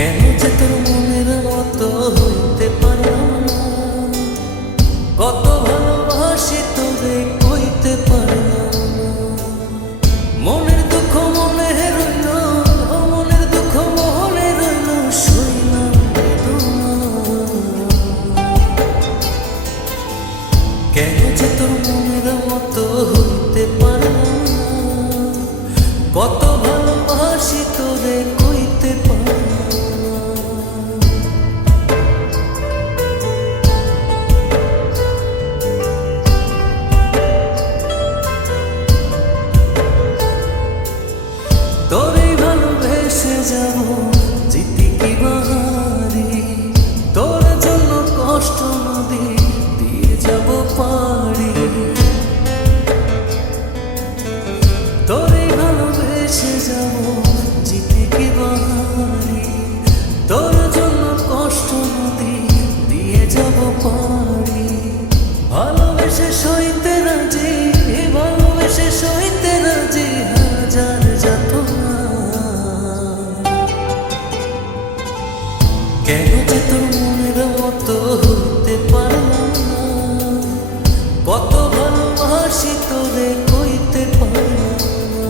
কেন যে তোর মনের মতো হইতে পারলাম না, কত ভালোবাসি তোরে কইতে পারলাম না। মনের দুঃখ মনে রইল, মনের দুঃখ মনে রইল, সইলাম বেদনা। কেন যে তোর মনের মতো হইতে পারলাম না, কত ভালোবাসি তোরে কইতে পারলাম না। তোরেই ভালোবেসে যাব জিতি কি বাহারি, তোর জন্য কষ্ট নদী দিয়ে যাব পাড়ি। তোরেই ভালোবেসে যাব জিতি কি বাহারি, তোর জন্য কষ্ট নদী দিয়ে যাব পাড়ি। ভালোবেসে সইতে রাজি, ভালোবেসে সইতে রাজি হাজার যাতনা। কেন যে তোর মনের মতো হইতে পারলাম না, কত ভালোবাসি তোরে কইতে পারলাম না।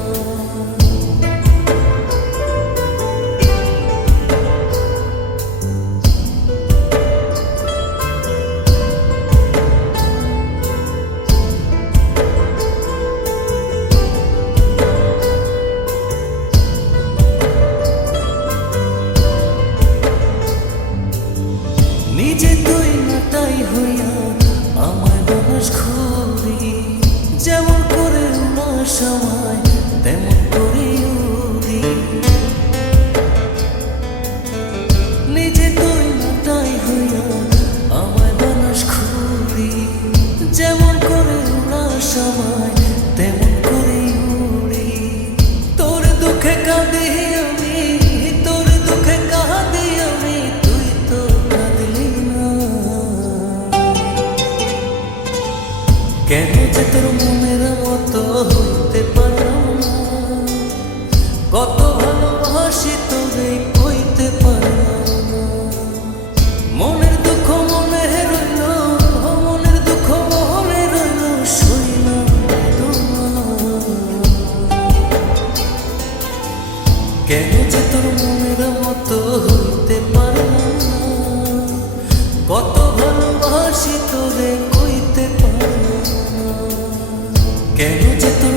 নিজে তুই নাটাই হইয়া আমার বানাস ঘুরি, যেমন করে না সময় তেমন করে উড়ি। নিজে তুই নাটাই হইয়া আমার বানাস ঘুরি, যেমন করে না সময় তেমন করে উড়ি। তোর দুঃখে কাঁদি আমি, তোর দুঃখে কাঁদি আমি, তুই তো কাঁদলি না। কেন যে তোর মনের মতো হইতে পারলাম না, কত ভালোবাসি তোরে কইতে পারলাম না। মনের দুঃখ মনে রইল, মনের দুঃখ মনে রইল, সইলাম বেদনা। কেন যে তোর মনের মতো হইতে পারলাম না, কত ভালোবাসি তোরে কইতে পারলাম না। কেন যে তোর